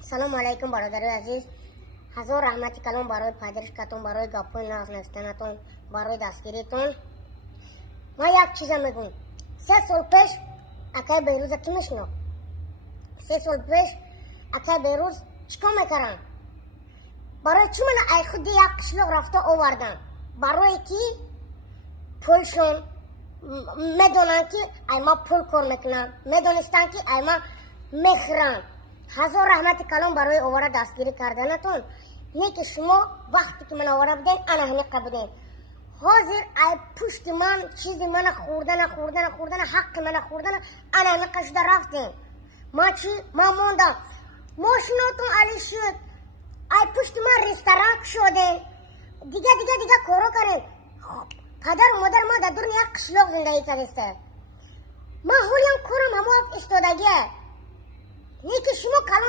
سلام علیکم برادر عزیز. هزار رحمتی کلام برای پذیرشتون، برای گپ‌های ناز نستنتون، برای دستگیریتون. ما یک چیز میگم. 3 سال پیش اکای بیروز کی میشناخت؟ 3 سال پیش اکای بیروز چیکار میکردن؟ برای چی من ای خودی یک قشلاق رفته آوردن؟ برای کی؟ پولشون میدونن که ای ما پول کار میکنن، میدونستن که ای ما میخرن. هزار رحمت کلام برای آواره دستگیری کردنتون. نه که شما وقتی که من آواره بدین انا هنقه بدین. حاضر ای پشت من چیزی من خوردن حق من خوردن انا هنقه شده رفتین. ما چی؟ ما موندم ماشیناتون علی شد، ای پشت من رستوران شده. دیگه کارو کنین. پدر و مادر ما در دور یک قشلاق زندگی کرده. ما هولیم کارم همه استادگیه. نه که شما کلان